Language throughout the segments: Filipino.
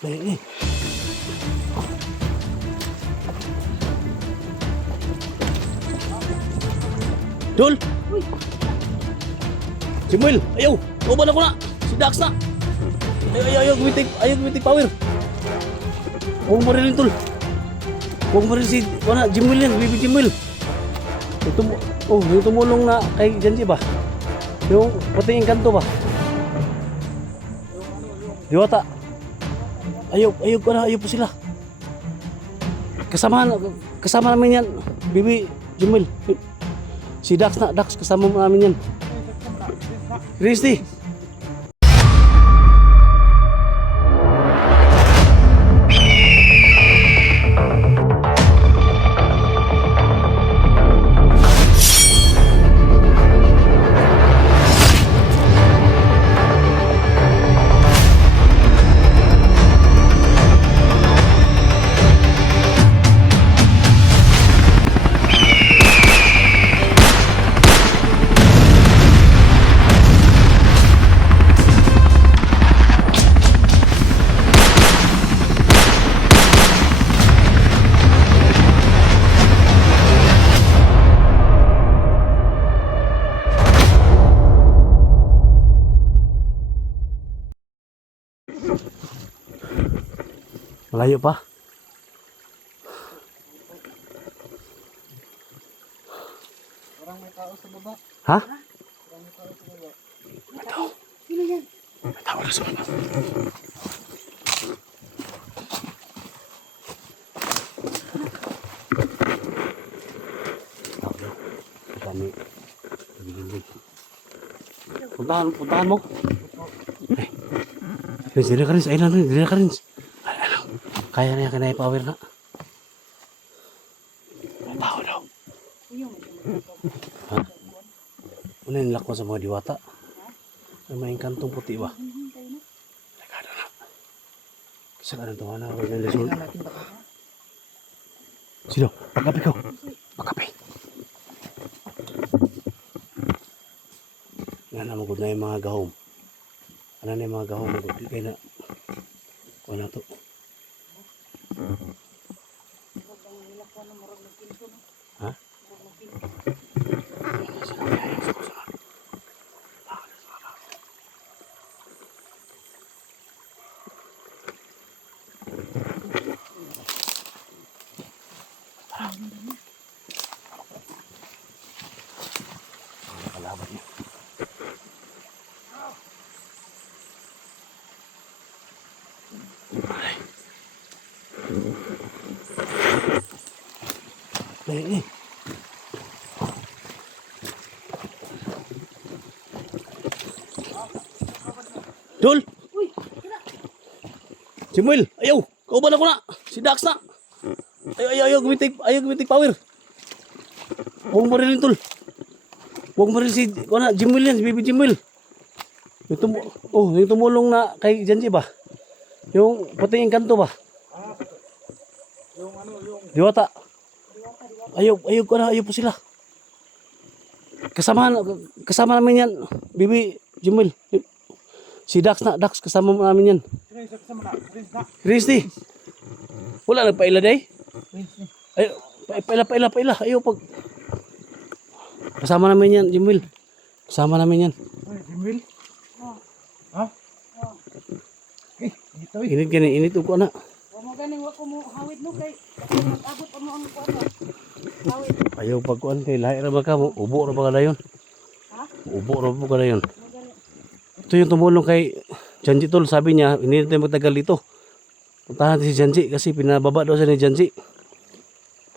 Ini. Dul! Simul! Ayaw! Uban ako na! Si Dax na! Ayaw, gumitik power! Huwag mo rin Tol! Huwag mo rin si Jimul yan, baby Jimul! Yung tumulong na kay Janji ba? Yung pati yung kanto ba? Diwata! Ayaw po sila! Kasama namin yan, baby Jimul! Si Dax kasama namin yan. Christy. Malayo pa. Parang may tao sa baba. Ha? Parang may tao sa baba. May tao. Sino yan? May tao na sa baba. Kami. Puntahan mo. Dili ka rin sa island, dili ka rin. Kaya na yan, kanay power na. May tao daw. Ha? Ano yung lakwa sa mga diwata? May maing kantong puti ba? Nagkada na. Kasi ka nang tuwa na ako yung lesson. Sino? Pagkapi ko. Pagkapi. Yan na magod na yung mga gahom. Ano na yung mga gahom magod? Di kayo na. Kuha na to. Ha? Kalaban niya. Eh. Dul! Simul! Ayaw! Kauban ako na! Si Dax na! Ayaw gumitik power! Huwag mo rin Tol! Huwag mo rin si Jimul yan, si baby Jimul! Yung tumulong na kay Janji ba? Yung pati yung kanto ba? Yung Diwata! Ayaw po sila. Kasama namin yan, baby Jimul. Si Dax kasama namin yan. Sino isa na? Christy. Wala nagpaila day. Ay, paila. Ayaw pag. Kasama namin yan, Jimul. Kasama namin yan. Ay, Jimwil? Ha? Dito Init ko na. Huwag mo ganing wako mo hawid mo kay mag-abot pa mo ang kuwan. Hawid. Ayaw pagkuan kay lahi ra ba ka mo? Ubo ra ba ka dayon? Ha? Ubo ra ba ka dayon? Ito yung tumulong kay Janji Tol, sabi niya, hindi natin magtagal dito. Puntahan natin si Janji kasi pinababa daw siya ni Janji.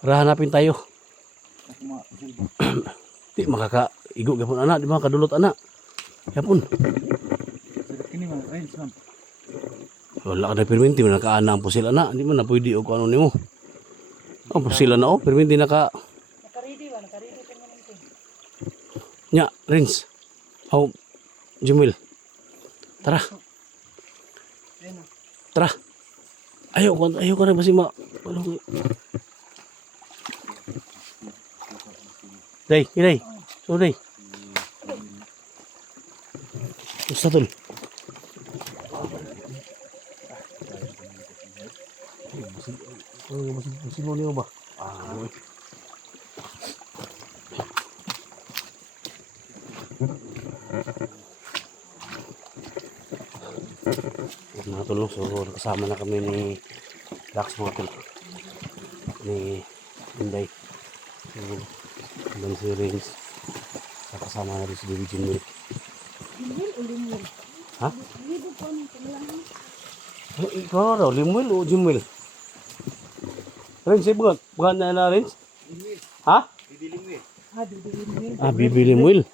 Para hanapin tayo. Di makakaigo gapon anak, di makakadulot anak. Yapon. Kini mo, range man. Wala ka na perminti, nakaana ang pusil anak. Hindi mo na pwede o kung ano ni mo. Ang pusil na o, perminti Naka-ready pa mo nito. Nya, Rins. Aw, Jumil. Tara. Tara. Ayaw ko na basi Day. So day. Gusto Tol. Masino niyo ba? Ah, uy. Mga tol, so kasama na kami ni Dax mga tol. Ni Inday. So, ilan si Rins. Kasama na rin si Baby Jinwil. Limwil o limwil? Ha? Libo po ang kailangan. Ikaw raw, Limwil o Jinwil? Rins, bukan na Rins? Ha? Ah, di limwil. Ah, Bibi Limwil.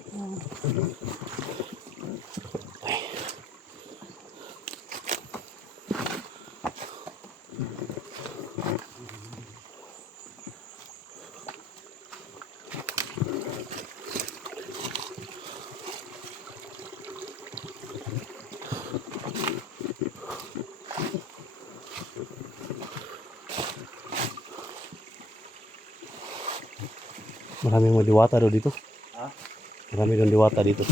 Maraming mga diwata daw dito. Ha? Marami daw diwata dito.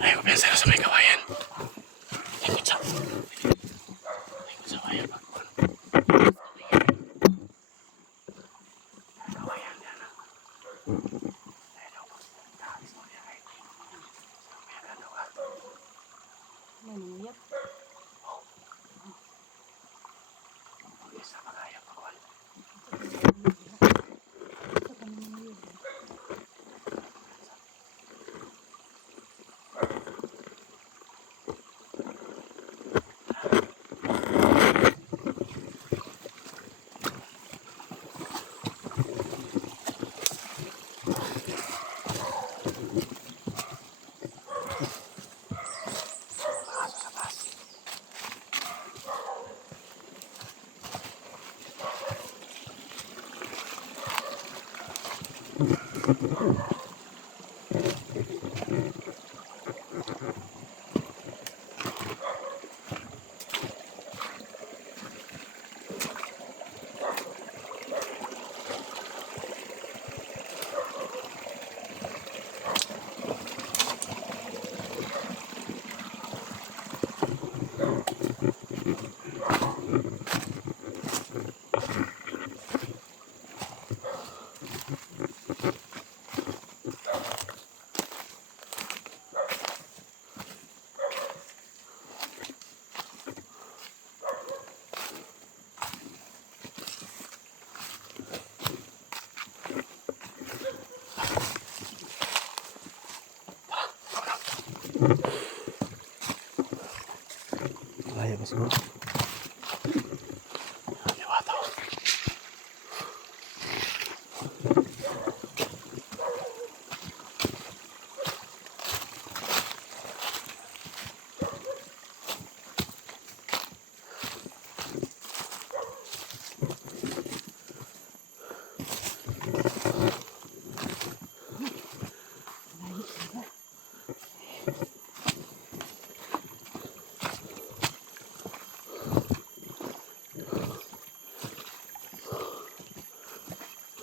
Ay, kumpiyansa na sa may kawayan. Ikot sa kawayan. Kawayan yan. May nangyayap. Isa pa kaya pagwan. Sa kanya nangyayap. Kaya ba siguro? Diwata ko.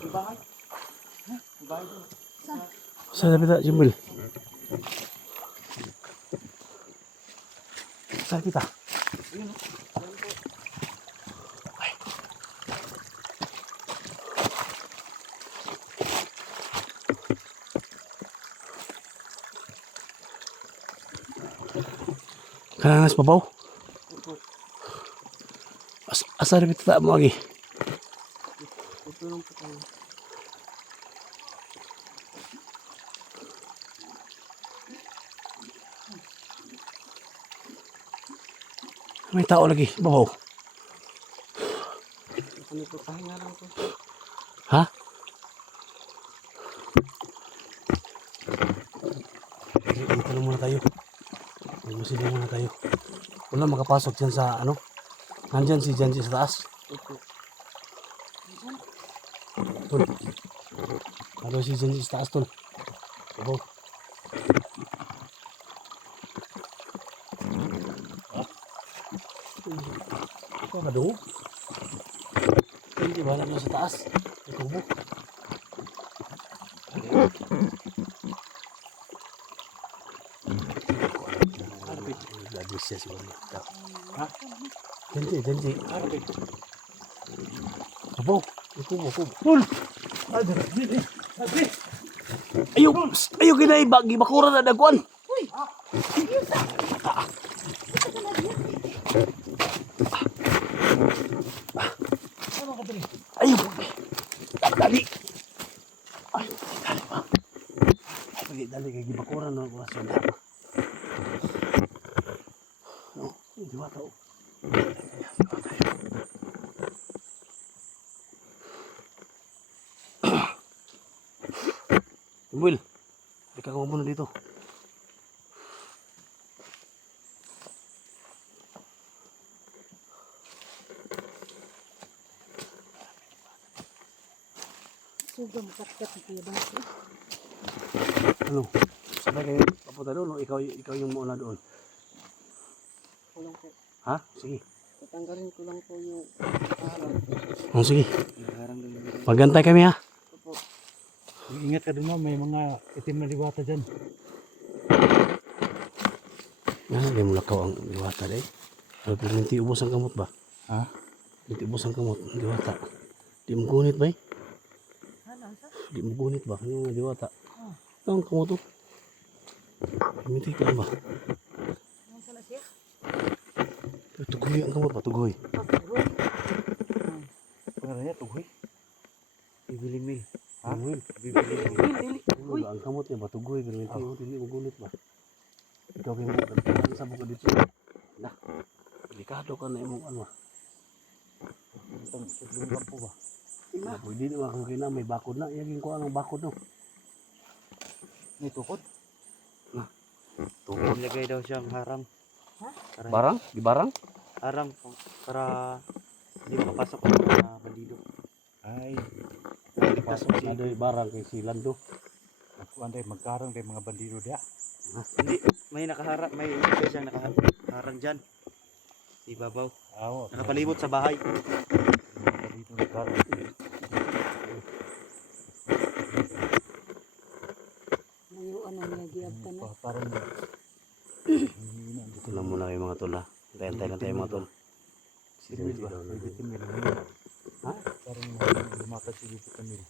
Bahay. Ha? Bahay doon. Saan na kita, Jimwil? Saan kita? Ay. Kananas babaw? Asa na kita mo lagi? May tao lagi. Babaw. Ano ito? Pahinga lang ito. Ha? Dito lang muna tayo. Magmusilin muna tayo. Wala makapasok dyan sa ano. Nandyan si Janji sa taas. Ito. Tol. Ano si Janji sa taas, tol? Babaw. Ito na doon. Hindi ba na sa taas? Itubo. Lagi siya siguro. Ha? Janji, Janji. Harvey. Abo, itubo, kubo. Tol! Ada, dili. Sabi. Ayaw, ayaw ginay, bagi bakura na dagwan. Uy! Yusa! Ito ka na diyan. Ano ka dali? Ayaw. Dali. Ayaw, dali pa. Dali, dali, kay gibakura na ako sa dama. No, hindi ba tao? Will, di ka muna dito. Suga makatkat ang kuya bangko. Ano? Sabay kayo papunta doon o ikaw yung muna doon? Kulang po. Ha? Sige. Tatanggalin ko lang po yung harang. Oh, sige. Harang lang yung Magantay kami ha. ito po. Ingat ka dun mo, may mga itim na liwata dyan. Hindi mo lakaw ang diwata day. Pero minti ubos ang kamot ba? Ha? Minti ubos ang kamot ang diwata. Di mo gunit ba eh? Ano sa? Di mo gunit ba? Yung diwata. Ito ang kamot oh. Minti ka ba? Ano sa siya? Tugoy ang kamot ba? Tugoy. Pagkaroon. Pangalan niya, tuhoy. Bibili mil. Ha? Tugoy. Bibili mil. Dili. Tugoy ba? Ang kamot niya ba? Tugoy. Pero minti oh. Hindi mo gunit ba? Ikaw kayo mo. Sa buka dito. Nah. Delikado ka na yung ano. Itong lumang po ba? Pwede naman kung kina may bakod na. Iyagin ko anong bakod no. May tukod? Tukod. Nilagay daw siyang harang. Ha? Para, Barang? Di barang? harang po. Para hindi makapasok ang mga bandido. Ay. Ligtas mo si... Ada barang kay si Lando. Ako anday magkarang kay mga bandido dia. Hindi, may nakaharang, may isa siyang nakaharang dyan. Ibabaw. Nakapalibot sa bahay. Bandido nagkarang. Mayo ano niya giyab ka na. Parang Ito lang muna kayo mga tol ha. Antay lang tayo mga tol. Si Timil Janji ba? daw May na. bitimil. Ha? Parang lumakas si bitimil.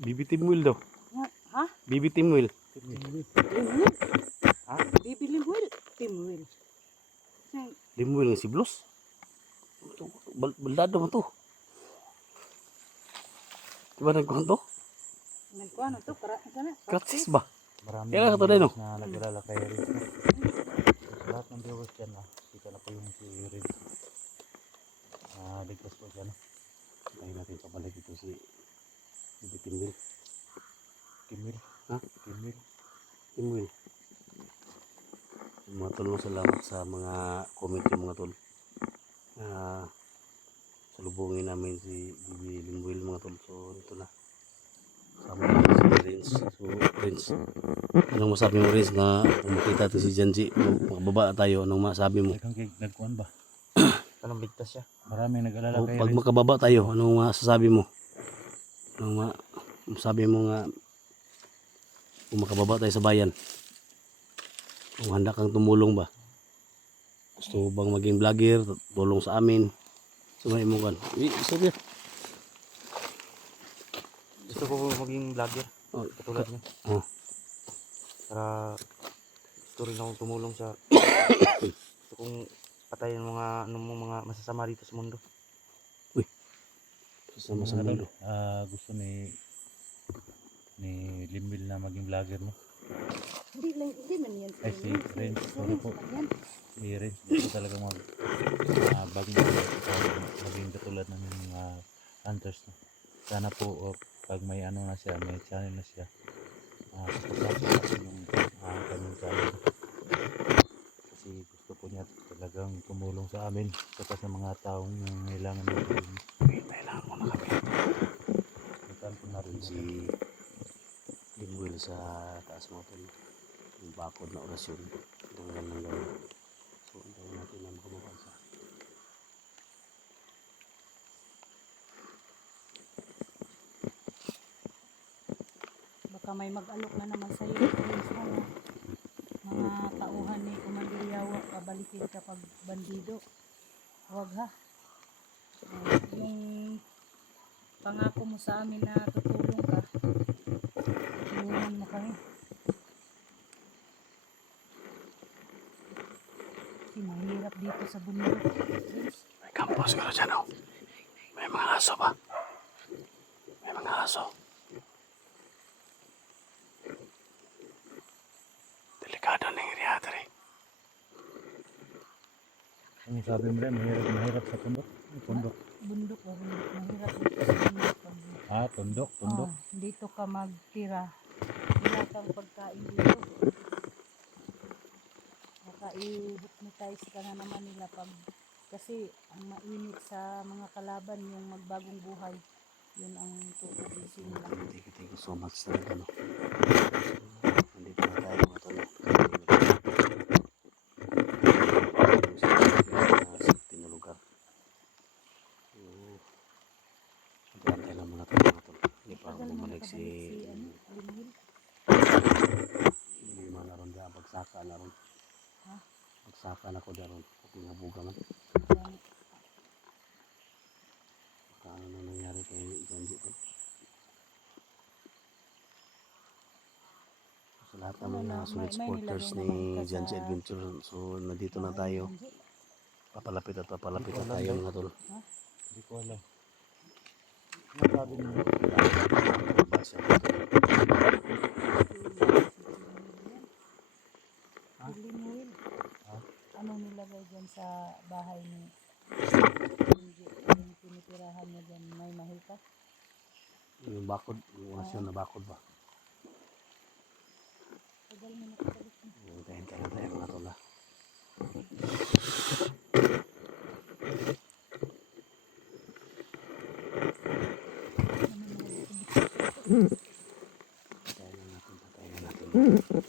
Bibi Timwil daw. Ha? Bibi Timwil. Timil. Timwil? Ha? Bibili will. Timwil. Timwil nga si Blos. Baldado mo to. Diba nagkuhan to? Nagkuhan na to para sana. Katsis ba? Marami Kaya ka to din, no? na nag-alala kay Riz. Sa lahat ng viewers dyan, kita na po yung si Riz. Ligtas po dyan. Tayo natin pabalik ito si Bibi Timwil. Kimil. Ha? Kimil. Timwil. Mga tol, salamat sa mga comment yung mga tol. Salubungin namin si Bibi Limwil mga tol. So ito na. Sama namin si Renz. So Renz, anong masabi mo Renz na kung makita ito si Janji, makababa tayo, anong masabi mo? Nagkuhan ba? Anong ligtas siya? Maraming nag-alala O, kay pag Riz. makababa tayo, anong masasabi mo? Anong masabi mo nga kung makababa tayo sa bayan? Kung handa kang tumulong ba? Gusto mo bang maging vlogger, tulong sa amin? Sumay mo kan. Sige. Gusto ko maging vlogger. Oh, Katulad niya. oh. Para gusto rin akong tumulong sa gusto kong patayin mga mga masasama dito sa mundo. Sama sa mundo. Gusto ni Limbil na maging vlogger, no? Hindi man yan. Ay, si Renz. Sorry po. Yan. Si Renz. talaga baging maging katulad ng mga hunters. No? Sana po pag may ano na siya, may channel na siya, supportahan natin yung kanyang channel. Kasi gusto po niya talagang tumulong sa amin saka sa mga taong nangailangan ng tulong. Kailangan mo na kami. Puntahan po natin Si Linwell sa taas mo tol. Yung bakod na orasyon. Hanggang ng gawin. So, antayin natin na makamukha sa Baka may mag-alok na naman sa'yo. Please, ano, mga tauhan ni Commander Yawa, pabalikin ka pag bandido. Huwag ha. Yung pangako mo sa amin na tutulong ka, tulungan mo kami. Kasi mahirap dito sa bundok. may kampo siguro dyan oh. May mga aso ba? May mga aso. Delikado na yung riyata rin. Ang sabi mo rin, mahirap sa tundok. Tundok. Bundok o bundok. Mahirap dito sa bundok. Tundok. Dito ka magtira. Wala kang pagkain dito. Baka i-hypnotize ka na naman nila pag kasi ang mainit sa mga kalaban yung magbagong buhay. Yun ang tutubusin nila. Thank you so much talaga no. Nandito na tayo mga tol. Sa tinulugar. Antay lang muna tayo mga tol. Hindi pa Tagal mo bumalik si Linwil. hindi man naroon dyan. Pagsaka naroon. Ha? Pagsaka na ko daroon. Kung nabuga man. Yan. Baka ano na nangyari kay Janji ko. Sa lahat ng mga solid supporters ni Janji Adventure. So nandito na tayo. Papalapit at papalapit na tayo mga tol. Hindi ko alam. Ano sabi mo? Basa. Linwil. Ano nilagay dyan sa bahay ni yung tinitirahan niya dyan? May mahika? Yung bakod. Yung orasyon na bakod ba? Tagal mo nakabalik mo. Hintayin ka na tayo mga tol ha. Hintayin na natin.